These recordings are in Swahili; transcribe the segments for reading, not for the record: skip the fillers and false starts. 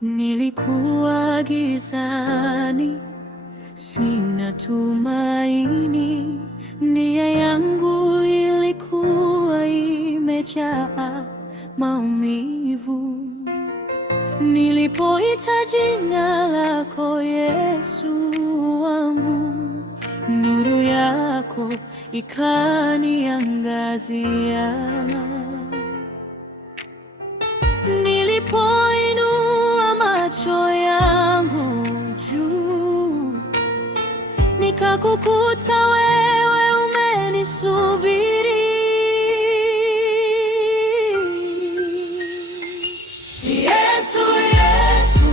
Nilikuwa gizani, sina tumaini. Nia yangu ilikuwa imejaa maumivu. Nilipoita jina lako Yesu wangu, nuru yako ikaniangazia. Nilipoinua macho yangu juu, nikakukuta wewe umenisubiri. Yesu, Yesu,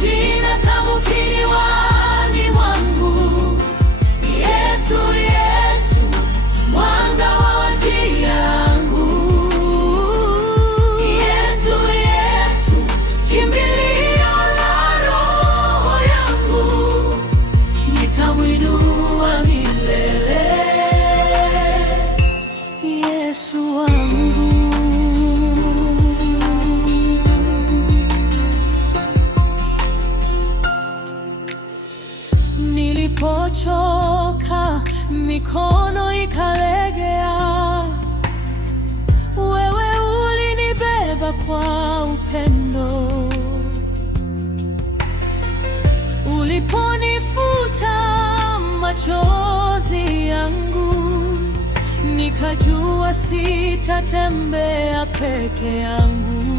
jina tamu kinywani mwangu. Yesu, Yesu, mwanga wa njia yangu. Yesu, Yesu, kimbilio la roho yangu. Nitamwinua milele Yesu wangu. Nilipochoka, mikono ikalegea, wewe ulinibeba kwa upendo. Uliponifuta machozi yangu, nikajua sitatembea peke yangu.